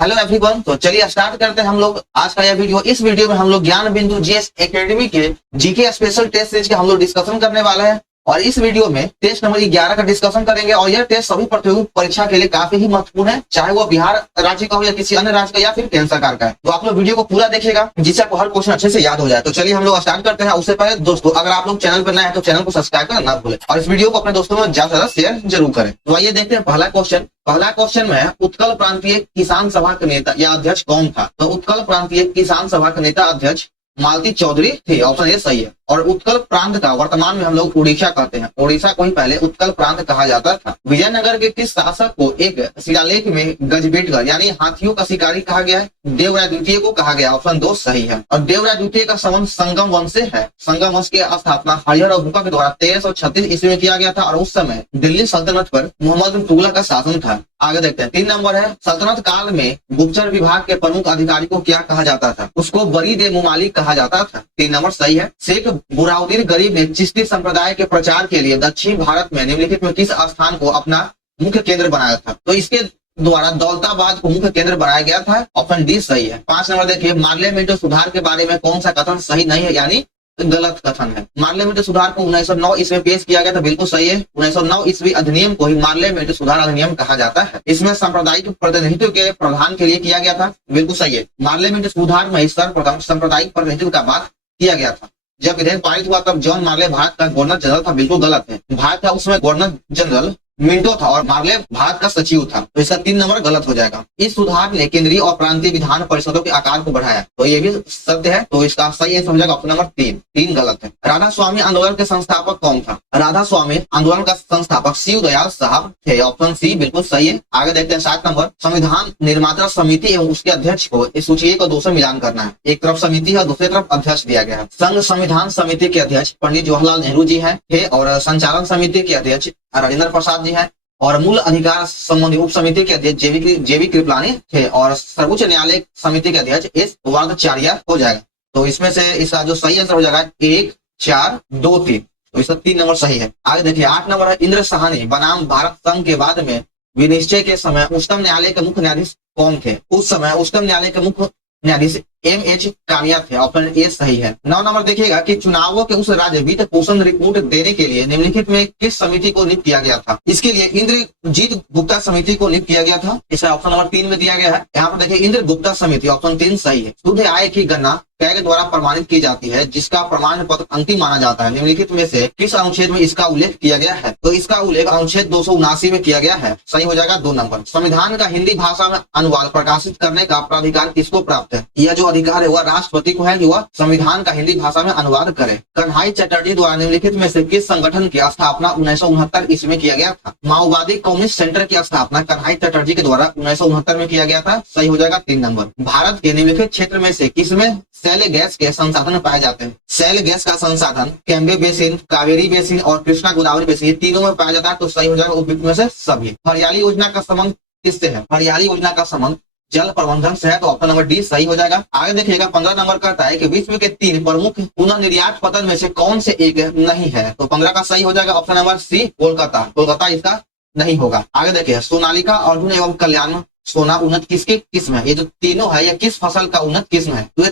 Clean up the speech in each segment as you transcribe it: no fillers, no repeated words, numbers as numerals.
Hello everyone. तो चलिए start करते हैं हम लोग आज का यह वीडियो। इस वीडियो में हम लोग ज्ञान बिंदु जीएस एकेडमी के जीके स्पेशल टेस्ट सीरीज के हम लोग डिस्कशन करने वाले हैं और इस वीडियो में टेस्ट नंबर 11 का डिस्कशन करेंगे। और यह टेस्ट सभी प्रतियोगी परीक्षा के लिए काफी ही महत्वपूर्ण है, चाहे वो बिहार राज्य का हो या किसी अन्य राज्य का या फिर केंद्र सरकार का है। तो आप लोग वीडियो को पूरा देखिएगा जिससे आपको हर क्वेश्चन अच्छे से याद हो जाए। तो चलिए हम लोग स्टार्ट करते हैं। उससे पहले दोस्तों, अगर आप लोग चैनल पर नए हैं तो चैनल को सब्सक्राइब करना ना भूलें और इस वीडियो को अपने दोस्तों में ज्यादा शेयर जरूर करें। तो आइए देखते हैं पहला क्वेश्चन में है, उत्कल प्रांतीय किसान सभा के नेता या अध्यक्ष कौन था? तो उत्कल प्रांतीय किसान सभा के नेता अध्यक्ष मालती चौधरी थे। ऑप्शन ए सही है। और उत्कल प्रांत का वर्तमान में हम लोग उड़ीसा कहते हैं। उड़ीसा को ही पहले उत्कल प्रांत कहा जाता था। विजयनगर के किस शासक को एक शिलालेख में गजबेटगर यानी हाथियों का शिकारी कहा गया है? देवराय द्वितीय को कहा गया। ऑप्शन 2 सही है। और देवराय द्वितीय का संबंध संगम वंश से है। संगम वंश की स्थापना हरिहर और भूपा के द्वारा 1336 ईस्वी में किया गया था और उस समय दिल्ली सल्तनत पर मोहम्मद बिन तुगलक का शासन था। आगे देखते हैं। 3 नंबर है, सल्तनत काल में गुप्तचर विभाग के प्रमुख अधिकारी को क्या कहा जाता था? उसको बरीद ए मुमालिक कहा जाता था। 3 नंबर सही है। शेख बुरहानुद्दीन गरीब ने चिश्ती संप्रदाय के प्रचार के लिए दक्षिण भारत में निम्नलिखित में किस स्थान को अपना मुख्य केंद्र बनाया था? तो इसके द्वारा दौलताबाद को मुख्य केंद्र बनाया गया था। ऑप्शन डी सही है। 5 नंबर देखिए, मार्लियामेंटो सुधार के बारे में कौन सा कथन सही नहीं है यानी गलत कथन है? मार्लियामेंटो सुधार को 1909 ईस्वी में पेश किया गया था। बिल्कुल सही है। 1909 ईस्वी अधिनियम को ही मार्लियामेंटो सुधार अधिनियम कहा जाता है। इसमें सांप्रदायिक प्रतिनिधित्व के प्रावधान के लिए किया गया था। बिल्कुल सही है। मार्लियामेंटो सुधार में सर्वप्रथम सांप्रदायिक प्रतिनिधित्व का बात किया गया था। जब विधेयक पारित हुआ तब जॉन मार्ले भारत का गवर्नर जनरल था। बिल्कुल गलत है। भारत का उसमें गवर्नर जनरल मिंटो था और मार्ले भारत का सचिव था। तो इसका 3 नंबर गलत हो जाएगा। इस सुधार ने केंद्रीय और प्रांतीय विधान परिषदों के आकार को बढ़ाया। तो ये भी सत्य है। तो इसका सही आंसर हो जाएगा ऑप्शन नंबर 3 गलत है। राधा स्वामी आंदोलन के संस्थापक कौन था? राधा स्वामी आंदोलन का संस्थापक शिव दयाल साहब थे। ऑप्शन सी बिल्कुल सही है। आगे देखते हैं 7 नंबर, संविधान निर्माता समिति एवं उसके अध्यक्ष को इस सूची को 2 से मिलान करना है। एक तरफ समिति है, दूसरी तरफ अध्यक्ष दिया गया है। संघ संविधान समिति के अध्यक्ष पंडित जवाहरलाल नेहरू जी है और संचालन समिति के अध्यक्ष राजेंद्र प्रसाद जी है और मूल अधिकार संबंधी उप समिति के अध्यक्ष जेवी कृपलानी थे और सर्वोच्च न्यायालय समिति के अध्यक्ष एस वार्दाचार्य हो जाएगा। तो इसमें से इसका जो सही आंसर हो जाएगा 1 4 2 3। तो इसका 3 नंबर सही है। आगे देखिए 8 नंबर है, इंद्र साहनी बनाम भारत संघ के बाद में विनिश्चय के समय उच्चतम न्यायालय के मुख्य न्यायाधीश कौन थे? उस समय उच्चतम न्यायालय के मुख्य न्यायाधीश M.H. कानिया थे। ऑप्शन ए सही है। 9 नंबर देखिएगा कि चुनावों के उस राज्य वित्त पोषण रिपोर्ट देने के लिए निम्नलिखित में किस समिति को नियुक्त किया गया था? इसके लिए इंद्रजीत गुप्ता समिति को नियुक्त किया गया था। इसका ऑप्शन नंबर 3 में दिया गया है। यहाँ पर देखिए इंद्र गुप्ता समिति, ऑप्शन 3 सही है। शुद्ध आय की गणना क्या के द्वारा प्रमाणित की जाती है जिसका प्रमाण पत्र अंतिम माना जाता है? निम्नलिखित में से किस अनुच्छेद में इसका उल्लेख किया गया है? तो इसका उल्लेख अनुच्छेद 279 में किया गया है। सही हो जाएगा 2 नंबर। संविधान का हिंदी भाषा में अनुवाद प्रकाशित करने का प्राधिकार किसको प्राप्त है? यह जो अधिकार है वह राष्ट्रपति को है कि वह संविधान का हिंदी भाषा में अनुवाद करे। कन्हई चटर्जी द्वारा निम्नलिखित में से किस संगठन की स्थापना 1969 ईस्वी में किया गया था? माओवादी कम्युनिस्ट सेंटर की स्थापना कन्हई चटर्जी के द्वारा 1969 में किया गया था। सही हो जाएगा 3 नंबर। भारत के निम्नलिखित क्षेत्र में से किसमें शैल गैस के संसाधन पाए जाते हैं? शैल गैस का संसाधन कैम्बे बेसिन, कावेरी बेसिन और कृष्णा गोदावरी बेसिन, ये तीनों में पाया जाता है। तो सही हो जाएगा उपयुक्त में से सभी। हरियाली योजना का संबंध किससे है? हरियाली योजना का संबंध जल प्रबंधन से है। तो ऑप्शन नंबर डी सही हो जाएगा। आगे देखिएगा 15 नंबर कहता है कि विश्व के 3 प्रमुख पुनः निर्यात पतन में से कौन से एक नहीं है? तो 15 का सही हो जाएगा option number C Kolkata. Kolkata इसका नहीं होगा। आगे देखिए सोनालिका, अर्जुन एवं कल्याण सोना उन्नत किसकी किस्म है? ये जो तीनों है ये किस फसल का उन्नत किस्म है? तो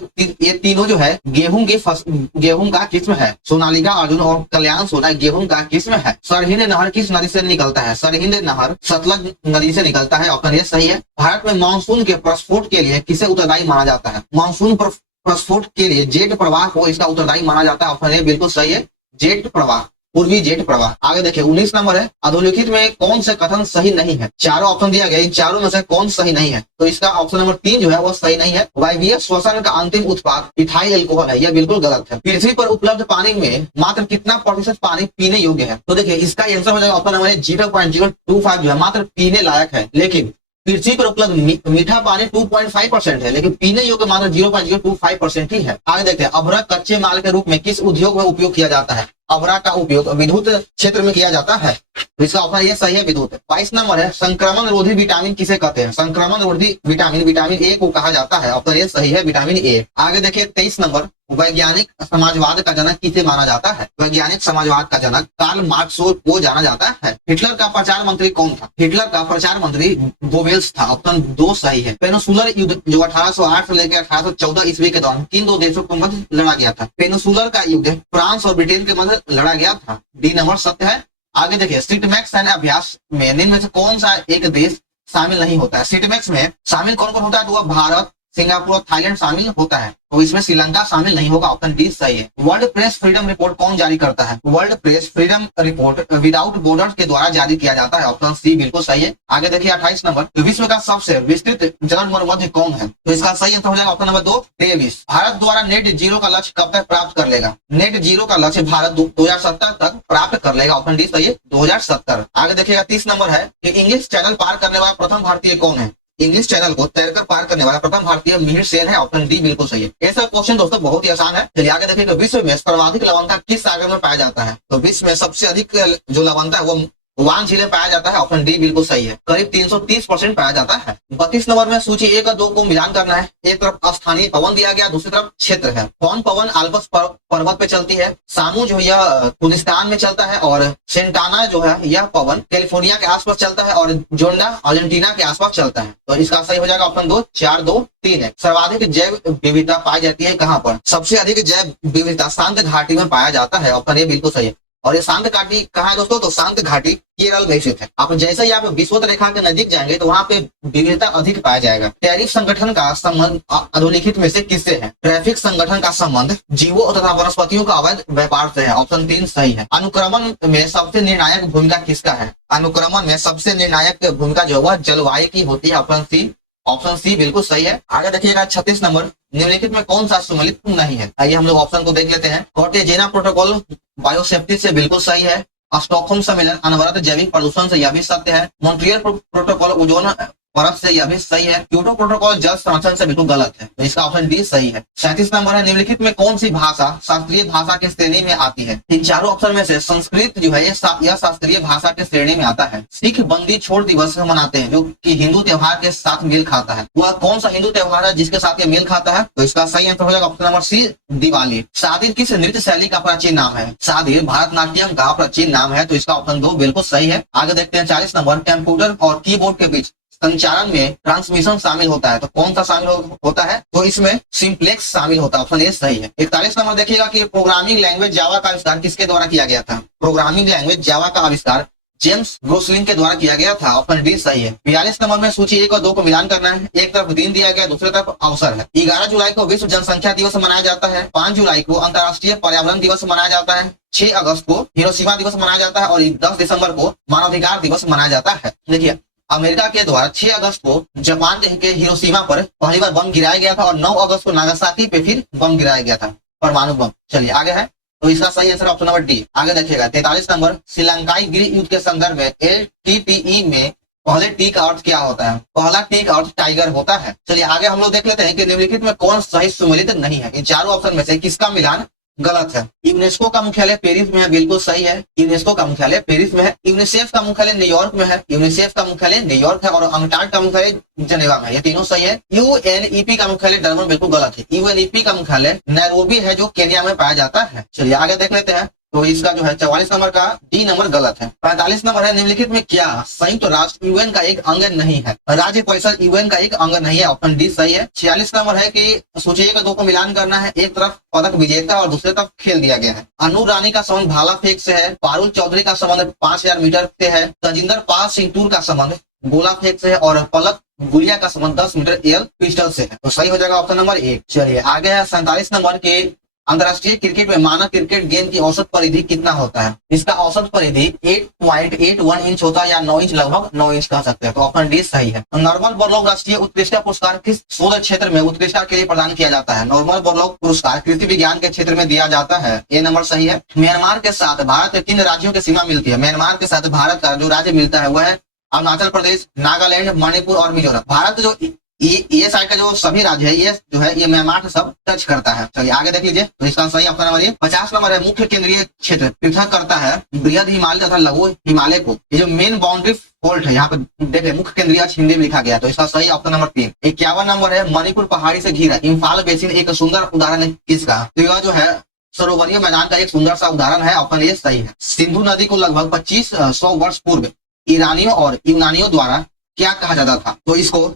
ये तीनों जो है गेहूं का किस्म है। सोनालिका, अर्जुन और कल्याण सोना गेहूं का किस्म है। सरहिंद नहर किस नदी से निकलता है? सरहिंद नहर सतलज नदी से निकलता है। ऑप्शन ए सही है। भारत में मानसून के प्रस्फोट के लिए किसे उत्तरदायी माना जाता है? मानसून प्रस्फोट के लिए जेट प्रवाह को इसका उत्तरदायी माना जाता है। ऑप्शन ए बिल्कुल सही है, जेट प्रवाह, पूर्वी जेट प्रवाह। आगे देखिए 19 नंबर है, अधोलिखित में कौन से कथन सही नहीं है? चारों ऑप्शन दिया गया, इन चारों में से कौन सही नहीं है? तो इसका ऑप्शन नंबर 3 जो है वो सही नहीं है। वायवीय श्वसन का अंतिम उत्पाद इथाइल अल्कोहल है। यह बिल्कुल गलत है। पृथ्वी पर उपलब्ध पानी में मात्र कितना प्रतिशत पानी पीने योग्य है? तो देखिए इसका आंसर हो जाएगा ऑप्शन नंबर 0.025 जो है मात्र पीने लायक है। लेकिन पृथ्वी पर उपलब्ध मीठा पानी 2.5% है लेकिन पीने योग्य मात्र 0.025% ही है। आगे देखते हैं अभ्रक कच्चे माल के रूप में किस उद्योग में उपयोग किया जाता है? अबरा का उपयोग विद्युत क्षेत्र में किया जाता है। तो इसका ऑप्शन ये सही है, विद्युत। 22 नंबर है, संक्रमण रोधी विटामिन किसे कहते हैं? संक्रमण रोधी विटामिन विटामिन ए को कहा जाता है। ऑप्शन ये सही है, विटामिन ए। आगे देखिए 23 नंबर, वैज्ञानिक समाजवाद का जनक किसे माना जाता है? वैज्ञानिक समाजवाद का जनक कार्ल मार्क्स को जाना जाता है। हिटलर का प्रचार मंत्री कौन था? हिटलर का प्रचार मंत्री गोबेल्स था। ऑप्शन 2 सही है। पेनिसुलर युद्ध जो 1808 से लेकर 1814 ईस्वी के दौरान किन दो देशों के मध्य लड़ा गया था? पेनिसुलर का युद्ध फ्रांस और ब्रिटेन के मध्य लड़ा गया था। डी नंबर सत्य है। आगे देखिए सिटमैक्स सैन्य अभ्यास में निम्न में से कौन सा एक देश शामिल नहीं होता है? सिटमैक्स में शामिल कौन कौन होता है? तो वह भारत, सिंगापुर और थाईलैंड शामिल होता है। तो इसमें श्रीलंका शामिल नहीं होगा। ऑप्शन डी सही है। वर्ल्ड प्रेस फ्रीडम रिपोर्ट कौन जारी करता है? World press freedom report without borders के द्वारा जारी किया जाता है। ऑप्शन सी बिल्कुल सही है। आगे देखिए 28 नंबर, तो विश्व का सबसे विस्तृत जल मरुमध्य कौन है? तो इसका सही आंसर हो जाएगा ऑप्शन नंबर 2, डेविस। भारत द्वारा नेट जीरो का लक्ष्य कब तक प्राप्त कर लेगा? नेट जीरो का लक्ष्य भारत 2070 तक प्राप्त कर लेगा। ऑप्शन डी सही है, 2070। आगे देखिएगा 30 नंबर है कि इंग्लिश चैनल पार करने वाला प्रथम भारतीय कौन है? इंग्लिश चैनल को तैरकर पार करने वाला प्रथम भारतीय मिहिर सेन है। ऑप्शन डी बिल्कुल सही है। ऐसा क्वेश्चन दोस्तों बहुत ही आसान है। चलिए आगे देखिएगा, विश्व में सर्वाधिक लवणता किस सागर में पाया जाता है? तो विश्व में सबसे अधिक जो लवणता है वो वान झील में पाया जाता है। ऑप्शन डी बिल्कुल सही है, करीब 330% पाया जाता है। 32 नंबर में सूची 1 और 2 को मिलान करना है। एक तरफ स्थानीय पवन दिया गया, दूसरी तरफ क्षेत्र है। कौन पवन आल्प्स पर्वत पे चलती है? सामू जो यह खुलिस्तान में चलता है, और सेंटाना जो है यह पवन कैलिफोर्निया के आसपास चलता है, और जोंडा अर्जेंटीना के आसपास चलता है। तो इसका सही हो जाएगा ऑप्शन 2, 4, 2, 3 है। सर्वाधिक जैव विविधता पाई जाती है कहाँ पर? सबसे अधिक जैव विविधता शांत घाटी में पाया जाता है। ऑप्शन ए बिल्कुल सही है। और ये शांत घाटी कहाँ है दोस्तों? तो शांत घाटी केरल में स्थित है। आप जैसे ही आप विषुवत रेखा के नजदीक जाएंगे तो वहाँ पे विविधता अधिक पाया जाएगा। टैरिफ संगठन का संबंध अधोलिखित में से किससे है? ट्रैफिक संगठन का संबंध जीवों तथा वनस्पतियों का अवैध व्यापार से है। ऑप्शन 3 सही है। अनुक्रमण में सबसे निर्णायक भूमिका किसका है? अनुक्रमण में सबसे निर्णायक भूमिका जो वह जलवायु की होती है। ऑप्शन सी, ऑप्शन सी बिल्कुल सही है। आगे देखिएगा 36 नंबर, निम्नलिखित में कौन सा सम्मिलित नहीं है? आइए हम लोग ऑप्शन को देख लेते हैं। कार्टेजेना प्रोटोकॉल बायोसेफ्टी से बिल्कुल सही है। स्टॉकहोम सम्मेलन अनवरत जैविक प्रदूषण से यह भी सत्य है। मॉन्ट्रियल प्रोटोकॉल ओजोन परत से यह भी सही है। क्योटो प्रोटोकॉल जल संरक्षण से बिल्कुल गलत है। तो इसका ऑप्शन डी सही है। 37 नंबर है, निम्नलिखित में कौन सी भाषा शास्त्रीय भाषा के श्रेणी में आती है? इन चारों ऑप्शन में से संस्कृत जो है यह शास्त्रीय भाषा के श्रेणी में आता है। सिख बंदी छोड़ दिवस मनाते हैं जो कि हिंदू त्योहार के साथ मेल खाता है। वह कौन सा हिंदू त्योहार है जिसके साथ ये मेल खाता है? तो इसका सही आंसर हो जाएगा option number C, Diwali. Sadir किस नृत्य शैली का प्राचीन नाम है? सादिर भारतनाट्यम का प्राचीन नाम है। तो इसका ऑप्शन 2 बिल्कुल सही है। आगे देखते हैं 40 नंबर, कंप्यूटर और कीबोर्ड के बीच संचारण में ट्रांसमिशन शामिल होता है। तो कौन सा शामिल होता है? तो इसमें सिंप्लेक्स शामिल होता है। ऑप्शन ए सही है। 41 नंबर देखिएगा कि प्रोग्रामिंग लैंग्वेज जावा का आविष्कार किसके द्वारा किया गया था? प्रोग्रामिंग लैंग्वेज जावा का आविष्कार जेम्स गोसलिन के द्वारा किया गया था। ऑप्शन डी सही है। 42 नंबर में सूची 1 और 2 को मिलान करना है। एक तरफ दिन दिया गया, दूसरी तरफ अवसर है। 11 जुलाई को विश्व जनसंख्या दिवस मनाया जाता है। 5 जुलाई को अंतर्राष्ट्रीय पर्यावरण दिवस मनाया जाता है। 6 अगस्त को हिरोशिमा दिवस मनाया जाता है, और 10 दिसंबर को मानवाधिकार दिवस मनाया जाता है। देखिए अमेरिका के द्वारा 6 अगस्त को जापान के हिरोशिमा पर पहली बार बम गिराया गया था, और 9 अगस्त को नागासाकी पे फिर बम गिराया गया था, परमाणु बम। चलिए आगे है, तो इसका सही आंसर ऑप्शन नंबर डी। आगे देखिएगा 43 नंबर, श्रीलंकाई गृह युद्ध के संदर्भ में LTTE में पहले टी का अर्थ क्या होता है? पहला टी का अर्थ टाइगर होता है। चलिए आगे हम लोग देख लेते हैं कि निम्नलिखित में कौन सही सम्मिलित नहीं है। इन चारों ऑप्शन में से किसका मिलान गलत है? यूनेस्को का मुख्यालय पेरिस में है, बिल्कुल सही है। यूनेस्को का मुख्यालय पेरिस में है। यूनिसेफ का मुख्यालय न्यूयॉर्क में है, यूनिसेफ का मुख्यालय न्यूयॉर्क है। और अंटार्कटिका का मुख्यालय जनेवा में है। ये तीनों सही है। UNEP का मुख्यालय डरबन बिल्कुल गलत है। UNEP का मुख्यालय नैरोबी है जो केन्या में पाया जाता है। चलिए आगे देख लेते हैं, तो इसका जो है 44 नंबर का डी नंबर गलत है। 45 नंबर है, निम्नलिखित में क्या संयुक्त राष्ट्र यूएन का एक अंग नहीं है? राज्य परिषद यूएन का एक अंग नहीं है। ऑप्शन डी सही है। 46 नंबर है कि सूची 1 और 2 को मिलान करना है। एक तरफ पदक विजेता और दूसरी तरफ खेल दिया गया है। अनु रानी का संबंध भाला फेंक से है। पारुल चौधरी का संबंध 5000 मीटर से है। तजिंदर पाल सिंह टूर का संबंध गोला फेंक से है। और पलक गुड़िया का संबंध 10 मीटर एयर पिस्टल से है। तो सही हो जाएगा ऑप्शन नंबर 1। चलिए आगे है 47 नंबर के, अंतरराष्ट्रीय क्रिकेट में मानव क्रिकेट गेंद की औसत परिधि कितना होता है? इसका औसत परिधि 8.81 इंच होता है, या 9 इंच, लगभग 9 इंच कह सकते हैं। तो ऑप्शन डी सही है। नॉर्मन बोरलॉग राष्ट्रीय उत्कृष्टता पुरस्कार किस शोध क्षेत्र में उत्कृष्टता के लिए प्रदान किया जाता है? नॉर्मन बोरलॉग पुरस्कार कृषि विज्ञान के क्षेत्र में दिया जाता है। ए नंबर सही है। म्यांमार के साथ भारत के किन राज्यों की सीमा मिलती है? म्यांमार के साथ भारत का जो राज्य मिलता है वह है अरुणाचल प्रदेश, नागालैंड, मणिपुर और मिजोरम। भारत जो ये साइड का जो सभी राज्य है ये जो है ये म्यांमार सब टच करता है। चलिए आगे देख लीजिए, तो इसका सही ऑप्शन नंबर 50 नंबर है, मुख्य केंद्रीय क्षेत्र पृथक करता है बृहद हिमालय तथा लघु हिमालय को। ये जो मेन बाउंड्री फॉल्ट है यहाँ पे देखिए मुख्य केंद्रीय अक्ष हिंदी में लिखा गया, तो इसका सही ऑप्शन नंबर 3। 51 नंबर है, मणिपुर पहाड़ी से घिरा इम्फाल बेसिन एक सुंदर उदाहरण है किसका? तो यह जो है सरोवरीय मैदान का एक सुंदर सा उदाहरण है, ऑप्शन ये सही है। सिंधु नदी को लगभग 2500 वर्ष पूर्व ईरानियों और यूनानियों द्वारा क्या कहा जाता था? तो इसको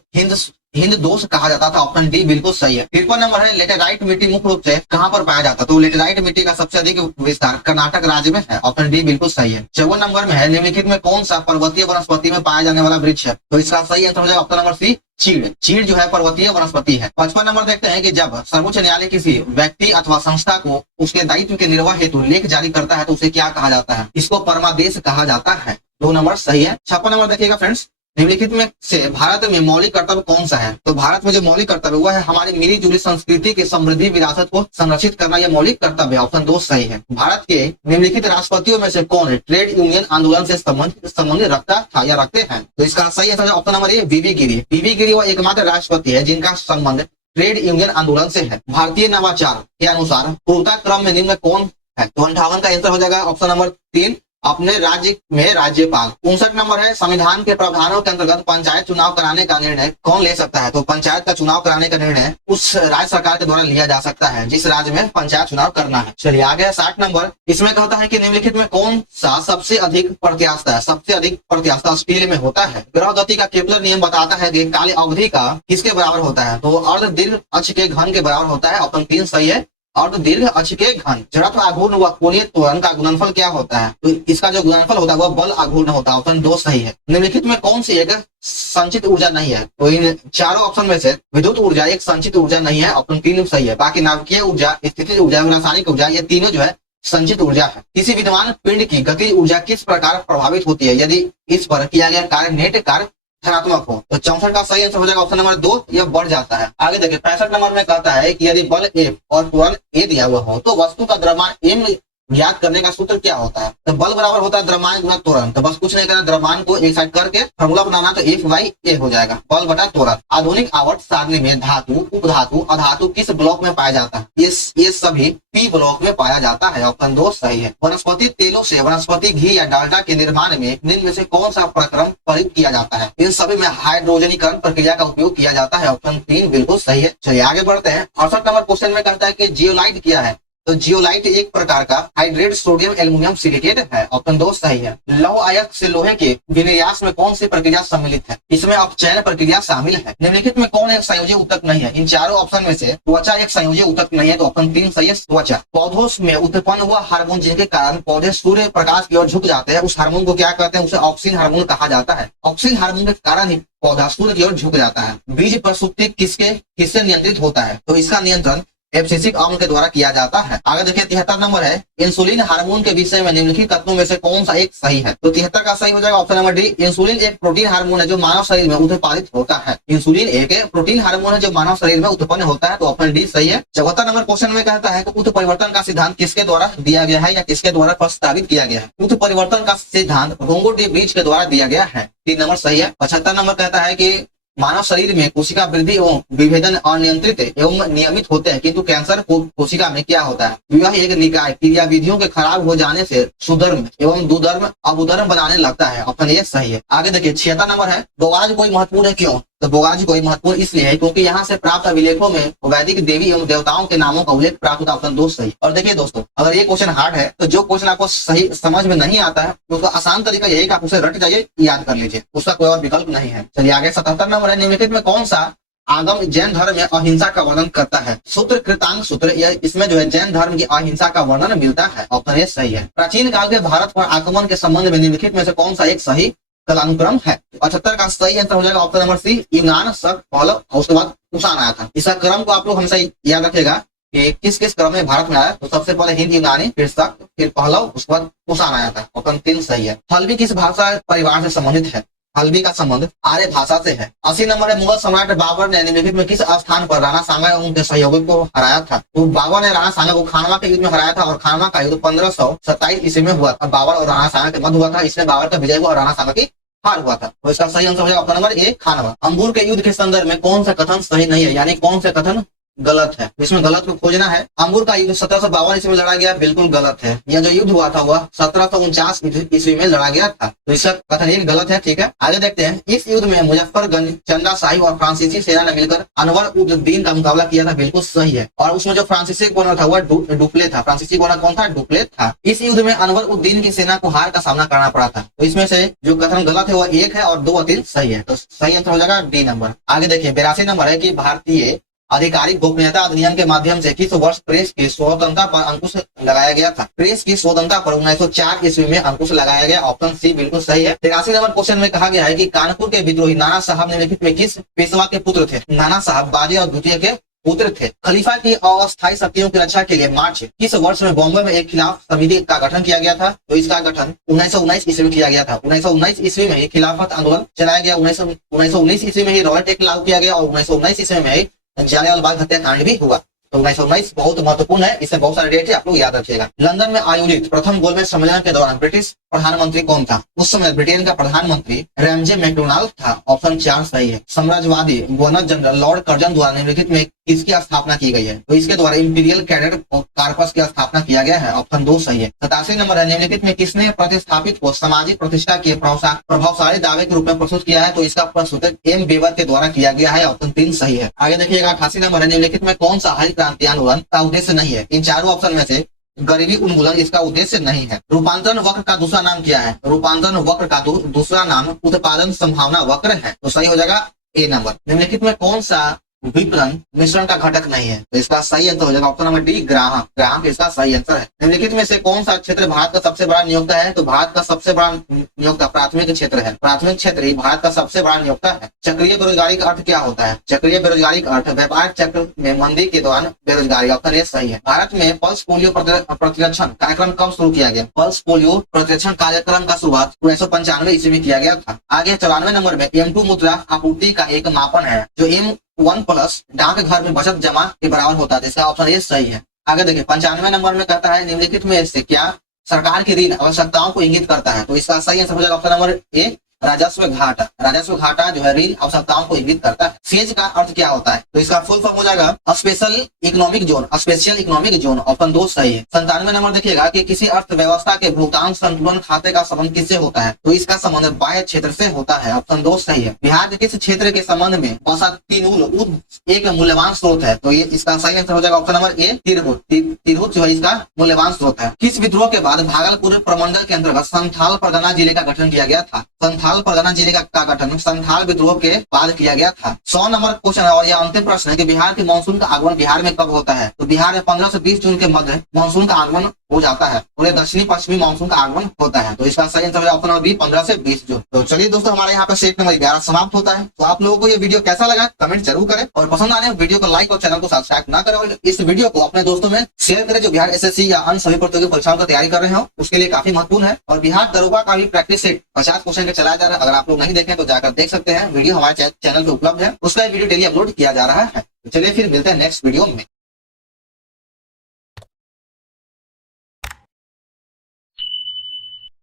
हिंद दोष कहा जाता था, ऑप्शन डी बिल्कुल सही है। 53 नंबर है, लेटेराइट मिट्टी मुख्य रूप से कहां पर पाया जाता है? तो लेटेराइट मिट्टी का सबसे अधिक विस्तार कर्नाटक राज्य में है, ऑप्शन डी बिल्कुल सही है। 54 नंबर में है, निम्नलिखित में कौन सा पर्वतीय वनस्पति में पाया जाने वाला वृक्ष है? तो इसका सही आंसर हो जाएगा ऑप्शन नंबर सी, चीड़। चीड़ जो है पर्वतीय वनस्पति है। 55 नंबर देखते हैं कि जब सर्वोच्च न्यायालय किसी व्यक्ति अथवा संस्था को उसके दायित्व के निर्वाह हेतु लेख जारी करता है तो उसे क्या कहा जाता है? इसको परमादेश कहा जाता है। 2 नंबर सही है। 56 नंबर देखिएगा फ्रेंड्स, निम्नलिखित में से भारत में मौलिक कर्तव्य कौन सा है? तो भारत में जो मौलिक कर्तव्य वह है हमारी मिली जुली संस्कृति की समृद्धि विरासत को संरक्षित करना, यह मौलिक कर्तव्य है, ऑप्शन 2 सही है। भारत के निम्नलिखित राष्ट्रपतियों में से कौन ट्रेड यूनियन आंदोलन से संबंध रखता था या रखते हैं? तो इसका सही आंसर ऑप्शन नंबर ए, वीवी गिरी। वीवी गिरी वह एकमात्र राष्ट्रपति है जिनका संबंध ट्रेड यूनियन आंदोलन से है। भारतीय नवाचार के अनुसार पूर्वता क्रम में निम्न कौन है? तो 58 का आंसर हो जाएगा ऑप्शन नंबर 3, अपने राज्य में राज्यपाल। 59 नंबर है, संविधान के प्रावधानों के अंतर्गत पंचायत चुनाव कराने का निर्णय कौन ले सकता है? तो पंचायत का चुनाव कराने का निर्णय उस राज्य सरकार के द्वारा लिया जा सकता है जिस राज्य में पंचायत चुनाव करना है। चलिए आगे है 60 नंबर, इसमें कहता है कि निम्नलिखित में कौन सा सबसे अधिक प्रत्यास्था है? सबसे अधिक प्रत्यास्था स्टील में होता है। ग्रह गति का केपलर नियम बताता है कि काल अवधि का किसके बराबर होता है? तो अर्ध दीर्घ अक्ष के घन के बराबर होता है, ऑप्शन 3 सही है। और दीर्घ अक्ष के घन जड़त्व आघूर्ण व कोणीय त्वरण का गुणनफल क्या होता है? तो इसका जो गुणनफल होता है वह बल आघूर्ण होता है, ऑप्शन 2 सही है। निम्नलिखित में कौन सी एक संचित ऊर्जा नहीं है? तो इन चारों ऑप्शन में से विद्युत ऊर्जा एक संचित ऊर्जा नहीं है, ऑप्शन 3 सही है। बाकी नाभिकीय ऊर्जा, स्थितिज ऊर्जा, रासायनिक ऊर्जा, ये तीनों जो है संचित ऊर्जा है। किसी विद्यमान पिंड की गतिज ऊर्जा किस प्रकार प्रभावित होती है यदि इस पर किया गया कार्य नेट कार्य धनात्मक हो? तो 64 का सही आंसर हो जाएगा ऑप्शन नंबर 2, यह बढ़ जाता है। आगे देखिए 65 नंबर में कहता है कि यदि बल F और त्वरण A दिया हुआ हो तो वस्तु का द्रव्यमान M ज्ञात करने का सूत्र क्या होता है? तो बल बराबर होता है द्रव्यमान गुना त्वरण। तो बस कुछ नहीं करना, द्रव्यमान को एक साइड करके फॉर्मूला बनाना, तो F/A हो जाएगा, बल बटा त्वरण। आधुनिक आवर्त सारणी में धातु, उपधातु, अधातु किस ब्लॉक में पाया जाता है? ये सभी P ब्लॉक में पाया जाता है, ऑप्शन 2 सही है। वनस्पति तेलों से वनस्पति घी या डालडा के निर्माण में निम्न में से कौन सा प्रक्रम प्रयुक्त किया जाता है? इन सभी में हाइड्रोजनीकरण प्रक्रिया का उपयोग किया जाता है, ऑप्शन 3 बिल्कुल सही है। चलिए आगे बढ़ते हैं। 68 नंबर क्वेश्चन में कहता है कि जियोलाइट क्या है? तो जियोलाइट एक प्रकार का हाइड्रेट सोडियम एल्युमिनियम सिलिकेट है, ऑप्शन 2 सही है। लौह अयस्क से लोहे के विन्यास में कौन सी प्रक्रिया सम्मिलित है? इसमें अपचयन प्रक्रिया शामिल है। निम्नलिखित में कौन एक संयोजी ऊतक नहीं है? इन चारों ऑप्शन में से त्वचा एक संयोजी ऊतक नहीं है, तो ऑप्शन 3 सही है, त्वचा। पौधों में उत्पन्न हुआ हार्मोन जिनके कारण पौधे सूर्य प्रकाश की ओर झुक जाते हैं, उस हार्मोन को क्या कहते हैं? उसे ऑक्सिन हार्मोन कहा जाता है। ऑक्सिन हार्मोन के कारण ही पौधा सूर्य की ओर झुक जाता है। बीज प्रसूति किससे नियंत्रित होता है? तो इसका नियंत्रण एब्सिसिक अम्ल के द्वारा किया जाता है। आगे देखिए 73 नंबर है, इंसुलिन हार्मोन के विषय में निम्नलिखित तत्वों में से कौन सा एक सही है? तो 73 का सही हो जाएगा ऑप्शन नंबर डी, इंसुलिन एक प्रोटीन हार्मोन है जो मानव शरीर में उत्पादित होता है। इंसुलिन एक प्रोटीन हार्मोन है जो मानव शरीर में उत्पन्न होता है, तो ऑप्शन डी सही है। 74 नंबर क्वेश्चन में कहता है कि उत्परिवर्तन का सिद्धांत किसके द्वारा दिया गया है या किसके द्वारा प्रस्तावित किया गया है? उत्परिवर्तन का सिद्धांत रोंगो डी ब्रिज के द्वारा दिया गया है, 3 नंबर सही है। 75 नंबर कहता है कि मानव शरीर में कोशिका वृद्धि एवं विभेदन अनियंत्रित एवं नियमित होते हैं, किंतु कैंसर कोशिका में क्या होता है? विवाह एक निकाय क्रियाविधियों के खराब हो जाने से सुधर्म एवं दुधर्म अबुधर्म बनाने लगता है, ऑप्शन ए सही है। आगे देखिए 76 नंबर है, बोगाज कोई महत्वपूर्ण है क्यों? तो बोगाज कोई महत्वपूर्ण इसलिए है क्योंकि यहाँ से प्राप्त अभिलेखों में वैदिक देवी एवं देवताओं के नामों का उल्लेख प्राप्त होता है, ऑप्शन 2 सही। और देखिए दोस्तों, अगर ये क्वेश्चन हार्ड है तो जो क्वेश्चन आपको सही समझ में नहीं आता है तो उसका आसान तरीका यही कि आप उसे रट जाइए, याद कर लीजिए, उसका कोई और विकल्प नहीं है। चलिए आगे 77 नंबर है, निम्नलिखित में कौन सा आगम जैन धर्म में अहिंसा का वर्णन करता है? सूत्र कृतांग सूत्र, इसमें जो है जैन धर्म की अहिंसा का वर्णन मिलता है, ऑप्शन ए सही है। प्राचीन काल के भारत पर आक्रमण के संबंध में निम्नलिखित में से कौन सा एक सही कालानुक्रम है? 78 का सही आंसर हो जाएगा ऑप्शन नंबर सी, यूनान, शक, पहलव और उसके बाद कुषाण आया था। इसका क्रम को आप लोग हमेशा याद रखेगा कि किस किस क्रम में भारत में आया। तो सबसे पहले हिंद यूनानी, फिर शक, फिर पहलव, उसके बाद कुषाण आया था, ऑप्शन 3 सही है। हल्बी किस भाषा परिवार से संबंधित है? हल्बी का संबंध आर्य भाषा से है। 80 नंबर है, मुगल सम्राट बाबर ने निम्नलिखित में किस स्थान पर राणा सांगा एवं उनके सहयोगी को हराया था? तो बाबर ने राणा सांगा को खानवा के युद्ध में हराया था और खानवा का युद्ध 1527 ईस्वी में हुआ था। बाबर और राणा सांगा के मध्य हुआ था, इसमें बाबर का विजय हुआ और राणा सांगा की हार हुआ था। तो इसका सही आंसर हो जाएगा ऑप्शन नंबर ए, खानवा। अंबुर के युद्ध के संदर्भ में कौन सा कथन सही नहीं है, यानी कौन सा कथन गलत है, इसमें गलत को खोजना है। अंबुर का युद्ध 1752 ईस्वी में लड़ा गया, बिल्कुल गलत है। यह जो युद्ध हुआ था वह 1749 ईस्वी में लड़ा गया था, तो इसका कथन एक गलत है। ठीक है, आगे देखते हैं। इस युद्ध में मुजफ्फरगंज, चंदा शाही और फ्रांसीसी सेना ने मिलकर अनवर उद दीन का मुकाबला किया था, बिल्कुल सही है। और उसमें जो फ्रांसीसी गवर्नर था वह डुप्ले था। फ्रांसीसी गवर्नर कौन था? डुप्ले था। इस युद्ध में अनवर उद दीन की सेना को हार का सामना करना पड़ा था। तो इसमें से जो कथन गलत है वह एक है और 2 और 3 सही है, तो सही आंसर हो जाएगा डी नंबर। आगे देखिए 82 नंबर है कि भारतीय आधिकारिक गोपनीयता अधिनियम के माध्यम से किस वर्ष प्रेस की स्वतंत्रता पर अंकुश लगाया गया था? प्रेस की स्वतंत्रता पर 1904 ईस्वी में अंकुश लगाया गया, ऑप्शन सी बिल्कुल सही है। 83 नंबर क्वेश्चन में कहा गया है कि कानपुर के विद्रोही नाना साहब निम्नलिखित में किस पेशवा के पुत्र थे? नाना साहब बाजे और द्वितीय के पुत्र थे। खलीफा की अस्थायी शक्तियों की रक्षा के लिए मार्च किस वर्ष में बॉम्बे में एक खिलाफ समिति का गठन किया गया था? तो इसका गठन 1919 ईस्वी में किया गया था। 1919 ईस्वी में ही खिलाफत आंदोलन चलाया गया। 1919 ईस्वी में ही रॉयट एक्ट लागू किया गया और 1919 ईस्वी में जालियांवाला बाग हत्याकांड भी हुआ। तो 1919 बहुत महत्वपूर्ण है, इससे बहुत सारे डेट है, आप लोग याद रखिएगा। लंदन में आयोजित प्रथम गोलमेज सम्मेलन के दौरान ब्रिटिश प्रधानमंत्री कौन था? उस समय ब्रिटेन का प्रधानमंत्री रैमजे मैकडोनाल्ड था, ऑप्शन 4 सही है। साम्राज्यवादी गवर्नर जनरल लॉर्ड कर्जन द्वारा निम्नलिखित में किसकी स्थापना की गई है? तो इसके द्वारा इंपीरियल कैडेट कॉर्पस की स्थापना किया गया है, ऑप्शन 2 सही है। 87 नंबर है निम्नलिखित में किसने प्रतिस्थापित को सामाजिक प्रतिष्ठा के प्रभावशाली दावे के रूप में प्रस्तुत किया है? तो इसका प्रस्तुत एम वेबर के द्वारा किया गया है, ऑप्शन 3 सही है। आगे देखिएगा 88 नंबर है निम्नलिखित में कौन सा हरित क्रांति आंदोलन का उद्देश्य नहीं है? इन चारों ऑप्शन में से गरीबी उन्मूलन इसका उद्देश्य नहीं है। रूपांतरण वक्र का दूसरा नाम क्या है? रूपांतरण वक्र का दूसरा नाम उत्पादन संभावना वक्र है, तो सही हो जाएगा ए नंबर। निम्नलिखित में कौन सा विपणन मिश्रण का घटक नहीं है? तो इसका सही आंसर हो जाएगा ऑप्शन नंबर डी, ग्राहक। ग्राहक इसका सही आंसर है। निम्नलिखित में से कौन सा क्षेत्र भारत का सबसे बड़ा नियोक्ता है? तो भारत का सबसे बड़ा नियोक्ता प्राथमिक क्षेत्र है। प्राथमिक क्षेत्र ही भारत का सबसे बड़ा नियोक्ता है। चक्रीय बेरोजगारी का अर्थ क्या होता है? चक्रीय बेरोजगारी का अर्थ व्यापार चक्र में मंदी के दौरान बेरोजगारी, ऑप्शन ए सही है। भारत में पल्स पोलियो प्रतिरक्षण कार्यक्रम कब शुरू किया गया? पल्स पोलियो प्रतिरक्षण कार्यक्रम का शुरुआत 1995 ईस्वी में किया गया था। आगे 94 नंबर में M2 मुद्रा आपूर्ति का एक मापन है जो M1+ डाकघर में बचत जमा के बराबर होता है, इसका ऑप्शन ए सही है। आगे देखिए 95 नंबर में कहता है निम्नलिखित में से क्या सरकार की ऋण आवश्यकताओं को इंगित करता है? तो इसका सही आंसर हो जाएगा ऑप्शन नंबर ए, राजस्व घाटा। राजस्व घाटा जो है ऋण आवश्यकताओं को इंगित करता है। सेज का अर्थ क्या होता है? तो इसका फुल फॉर्म हो जाएगा special economic zone, special economic zone, option 2 सही है। 97 नंबर देखिएगा कि किसी अर्थव्यवस्था के भुगतान संतुलन खाते का संबंध किससे होता है? तो इसका संबंध बाह्य क्षेत्र से होता है, ऑप्शन 2 सही है। बिहार के किस क्षेत्र के संबंध में बसा एक मूल्यवान स्रोत है? तो ये इसका सही आंसर हो जाएगा option number A, Tirhut. Tirhut जो है इसका मूल्यवान स्रोत है। किस विद्रोह के बाद भागलपुर प्रमंडल के अंतर्गत संथाल परगना जिले का गठन किया गया था? संथाल परगना जिले का गठन संथाल विद्रोह के बाद किया गया था। 100 नंबर क्वेश्चन है और यह अंतिम प्रश्न है कि बिहार के मानसून का आगमन बिहार में कब होता है? तो बिहार में 15 से 20 जून के मध्य मानसून का आगमन हो जाता है। पूरे दक्षिणी पश्चिमी मानसून का आगमन होता है, तो इसका सही आंसर ऑप्शन नंबर बी, 15 से 20 जून। तो चलिए दोस्तों, हमारे यहाँ पे सेट नंबर 11 समाप्त होता है। तो आप लोगों को ये वीडियो कैसा लगा कमेंट जरूर करें और पसंद आने वीडियो को लाइक और चैनल को सब्सक्राइब ना करें और इस वीडियो को अपने दोस्तों में शेयर करें जो बिहार SSC या अन्य सभी प्रतियोगी परीक्षाओं की तैयारी कर रहे हो, उसके लिए काफी महत्वपूर्ण है। और बिहार दरोगा का भी प्रैक्टिस सेट 50 क्वेश्चन का चलाया जा रहा है, अगर आप लोग नहीं देखें तो जाकर देख सकते हैं। वीडियो हमारे चैनल पे उपलब्ध है, उसका वीडियो डेली अपलोड किया जा रहा है। चलिए फिर मिलते हैं नेक्स्ट वीडियो में।